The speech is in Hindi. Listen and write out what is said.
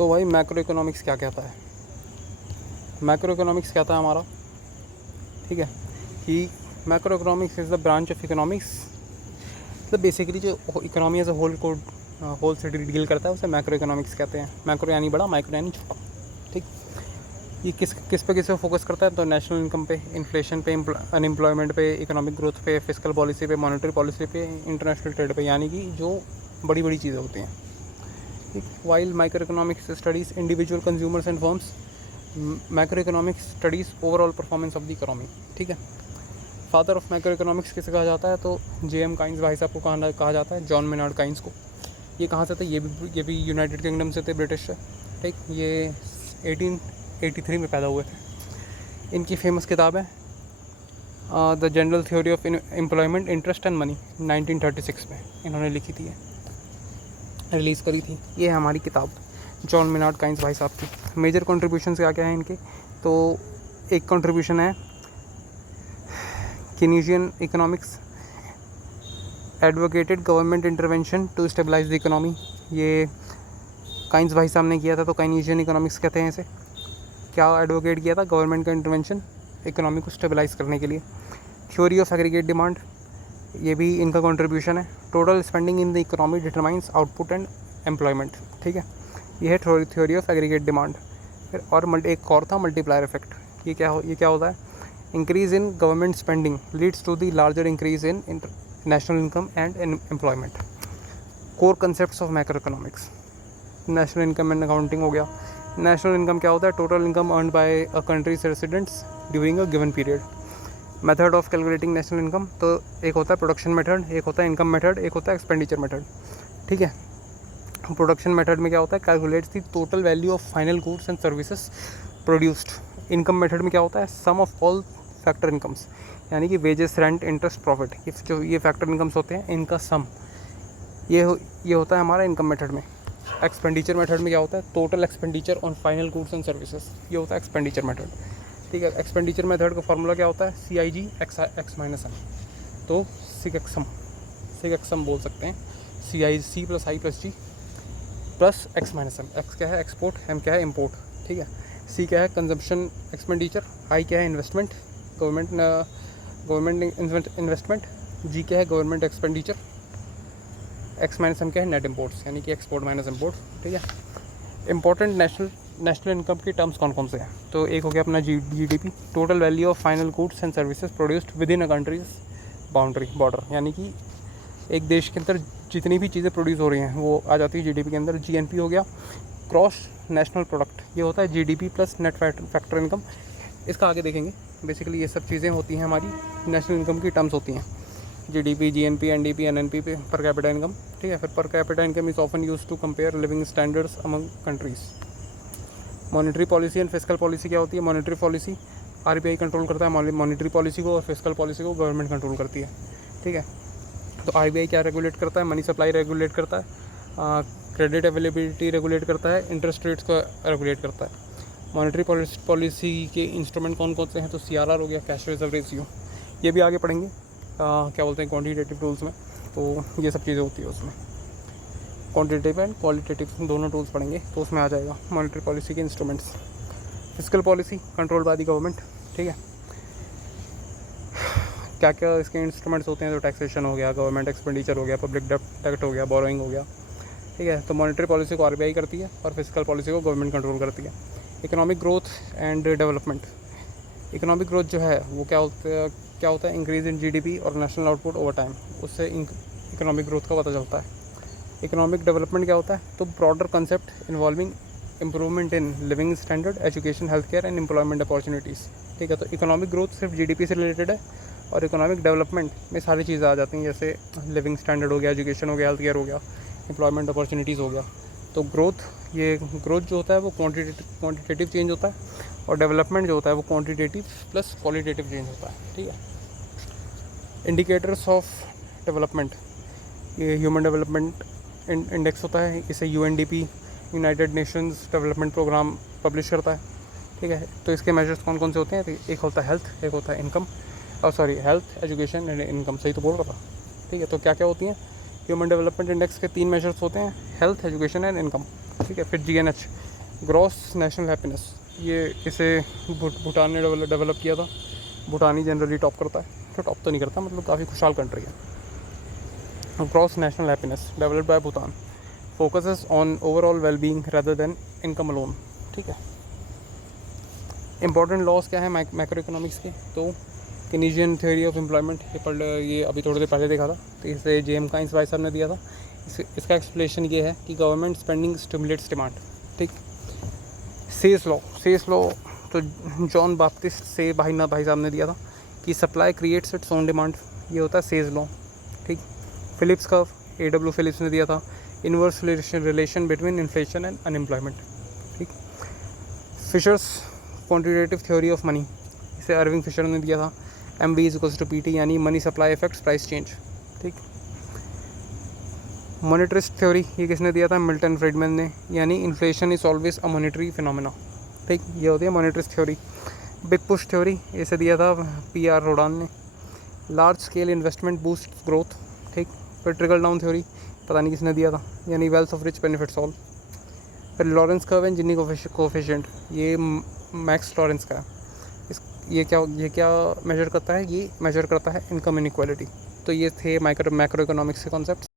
तो भाई मैक्रो इकोनॉमिक्स क्या कहता है? मैक्रो इकोनॉमिक्स कहता है हमारा, ठीक है, कि macro economics is the branch of economics, मतलब बेसिकली जो इकोनॉमी एज अ होल को होल से डील करता है उसे मैक्रो इकोनॉमिक्स कहते हैं। मैक्रो यानी बड़ा, माइक्रो यानी छोटा, ठीक। ये किस पे फोकस करता है? तो नेशनल इनकम पे, इन्फ्लेशन पे, अनएम्प्लॉयमेंट पे, इकोनॉमिक ग्रोथ पे, फिजिकल पॉलिसी पे, मॉनेटरी पॉलिसी पे, इंटरनेशनल ट्रेड पे, यानी कि जो बड़ी बड़ी चीज़ें होती हैं, ठीक। While micro economics studies individual consumers and firms, macro economics studies overall performance of the economy, ठीक है। फादर ऑफ मैक्रो इकोनॉमिक्स किसे कहा जाता है? तो J.M. काइंस भाई साहब को कहा जाता है, जॉन मेनार्ड काइंस को। ये कहाँ से थे? ये भी यूनाइटेड किंगडम से थे, ब्रिटिश से, ठीक। ये 1883 में पैदा हुए थे। इनकी फेमस किताब है the general theory of employment, interest and money, 1936 में इन्होंने लिखी थी, रिलीज़ करी थी। ये है हमारी किताब जॉन मेनार्ड काइंस भाई साहब की। मेजर कॉन्ट्रीब्यूशन क्या क्या है इनके? तो एक कॉन्ट्रीब्यूशन है Keynesian economics, advocated government intervention to stabilise the economy. ये काइंस भाई साहब ने किया था, तो केनीजियन इकोनॉमिक्स कहते हैं इसे। क्या एडवोकेट किया था? गवर्नमेंट का इंटरवेंशन इकोनॉमी को स्टेबलाइज करने के लिए। थ्योरी ऑफ एग्रीगेट डिमांड, ये भी इनका कंट्रीब्यूशन है। Total spending in the economy determines output and employment, ठीक है। ये है थ्योरी ऑफ एग्रीगेट डिमांड। फिर और एक और था मल्टीप्लायर इफेक्ट। ये क्या होता है? Increase in government spending leads to the larger increase in national income and employment. Core concepts of macroeconomics, national income and accounting हो गया। नेशनल इनकम क्या होता है? Total income earned by a country's residents during a given period. Method of calculating national income, तो एक होता है प्रोडक्शन मेथड, एक होता है इनकम मेथड, एक होता है एक्सपेंडिचर मेथड, ठीक है। प्रोडक्शन मेथड में क्या होता है? Calculates the total value of final goods and services produced. Income method में क्या होता है? सम ऑफ ऑल फैक्टर इनकम्स, यानी कि वेजेस, रेंट, इंटरेस्ट, प्रॉफिट, ये फैक्टर इनकम्स होते हैं, इनका सम, ये होता है हमारा इनकम मेथड में। एक्सपेंडिचर मेथड में क्या होता है? Total expenditure on final goods and services, ये होता है एक्सपेंडिचर मेथड, ठीक है। एक्सपेंडिचर मेथड का फॉर्मूला क्या होता है? CIG x माइनस m, तो सिग एक्सम बोल सकते हैं। C plus I plus G plus x minus m। x क्या है? एक्सपोर्ट, m क्या है? इम्पोर्ट, ठीक है। C क्या है? कंजम्पशन एक्सपेंडिचर, I क्या है? इन्वेस्टमेंट, गवर्नमेंट इन्वेस्टमेंट, G क्या है? Government expenditure, x minus m क्या है? नेट इम्पोर्ट्स, यानी कि एक्सपोर्ट माइनस इम्पोर्ट, ठीक है। इंपॉर्टेंट नेशनल इनकम की टर्म्स कौन कौन से हैं? तो एक हो गया अपना GDP, total value of final goods and services produced with in a countries border, यानी कि एक देश के अंदर जितनी भी चीज़ें प्रोड्यूस हो रही हैं वो आ जाती है GDP के अंदर। GNP हो गया, क्रॉस नेशनल प्रोडक्ट, ये होता है GDP plus net factor income. इसका आगे देखेंगे। बेसिकली ये सब चीज़ें होती हैं हमारी नेशनल इनकम की टर्म्स होती हैं। GDP, GNP, NDP, NNP पे पर कैपिटा इनकम, ठीक है। फिर per capita income is often used to compare living standards among countries. Monetary policy and fiscal policy क्या होती है? मॉनेटरी पॉलिसी RBI कंट्रोल करता है मॉनेटरी पॉलिसी को, और फिस्कल पॉलिसी को गवर्नमेंट कंट्रोल करती है, ठीक है। तो RBI क्या रेगुलेट करता है? मनी सप्लाई रेगुलेट करता है, क्रेडिट अवेलेबिलिटी रेगुलेट करता है, इंटरेस्ट रेट्स को रेगुलेट करता है। मॉनेटरी पॉलिसी के इंस्ट्रूमेंट कौन कौन से हैं? तो CRR हो गया, कैश रिजर्व रेशियो, ये भी आगे पढ़ेंगे क्या बोलते हैं क्वांटिटेटिव टूल्स में, तो ये सब चीज़ें होती है उसमें। क्वांटिटेटिव एंड क्वालिटेटिव दोनों टूल्स पढ़ेंगे तो उसमें आ जाएगा मॉनेटरी पॉलिसी के instruments. Fiscal policy control by the government, ठीक है। क्या क्या इसके इंस्ट्रूमेंट्स होते हैं? तो टैक्सेशन हो गया, गवर्नमेंट एक्सपेंडिचर हो गया, पब्लिक डेब्ट हो गया, बोरोइंग हो गया, ठीक है। तो मॉनेटरी पॉलिसी को RBI करती है और फिस्कल पॉलिसी को गवर्नमेंट कंट्रोल करती है। Economic growth and development, economic growth जो है वो क्या होता है? इंक्रीज इन GDP और नेशनल आउटपुट ओवर टाइम, उससे इकोनॉमिक ग्रोथ का पता चलता है। इकोनॉमिक डेवलपमेंट क्या होता है? तो broader concept involving improvement in living standard, education, health care and employment opportunities, ठीक है। तो इकोनॉमिक ग्रोथ सिर्फ GDP से रिलेटेड है, और इकोनॉमिक डेवलपमेंट में सारी चीज़ें आ जाती हैं, जैसे लिविंग स्टैंडर्ड हो गया, एजुकेशन हो गया, हेल्थ केयर हो गया, एम्प्लॉयमेंट अपॉर्चुनिटीज़ हो गया। तो ग्रोथ जो होता है वो क्वांटिटेटिव चेंज होता है, और डेवलपमेंट जो होता है वो क्वांटिटेटिव प्लस क्वालिटेटिव चेंज होता है, ठीक है। इंडिकेटर्स ऑफ डेवलपमेंट, ये ह्यूमन डेवलपमेंट इंडेक्स होता है, इसे UNDP United Nations Development Programme publish करता है, ठीक है। तो इसके मेजर्स कौन कौन से होते हैं? तो एक होता है हेल्थ, एक होता है income, health, education and income, सही तो बोल रहा था, ठीक है। तो क्या क्या होती हैं? ह्यूमन डेवलपमेंट इंडेक्स के 3 मेजर्स होते हैं, हेल्थ, एजुकेशन एंड इनकम, ठीक है। फिर GNH ग्रॉस नेशनल हैप्पीनेस, ये इसे भूटान ने डेवलप किया था। भूटान ही जनरली टॉप करता है, तो टॉप तो नहीं करता, मतलब काफ़ी खुशहाल कंट्री है। Gross national happiness developed by Bhutan focuses on overall wellbeing rather than income alone. ठीक है। इंपॉर्टेंट लॉज क्या है मैक्रो इकोनॉमिक्स के, तो केनीजियन थ्योरी ऑफ एम्प्लॉयमेंट, ये अभी थोड़ी देर पहले देखा था, तो इसे जेम काइंस भाई साहब ने दिया था। इसका एक्सप्लेनेशन ये है कि गवर्नमेंट स्पेंडिंग स्टिमुलेट्स डिमांड। ठीक। सेस लॉ तो जॉन बाप्टिस्ट से भाई साहब ने दिया था कि supply creates its own demand, ये होता है सेज लॉ। ठीक। फिलिप्स कर्व, AW फिलिप्स ने दिया था, inverse relation between inflation and unemployment. ठीक। Fisher's quantitative theory of money, इसे अरविंग फिशर ने दिया था। MV is equals to PT, यानी money supply effects price change. ठीक। मॉनेटरिस्ट थ्योरी, ये किसने दिया था? मिल्टन फ्रीडमैन ने, यानी inflation is always a monetary phenomena. ठीक, ये होती है मॉनेटरिस्ट थ्योरी। बिग पुश थ्योरी, इसे दिया था PR रोडान ने। Large scale investment boost growth. ठीक। फिर ट्रिकल डाउन थ्योरी, पता नहीं किसने दिया था, यानी wealth of rich benefits all. फिर Lorenz curve and Gini coefficient, ये मैक्स लॉरेंस का है। ये क्या मेजर करता है? ये मेजर करता है इनकम इनइक्वालिटी। तो ये थे मैक्रो इकोनॉमिक्स के कॉन्सेप्ट।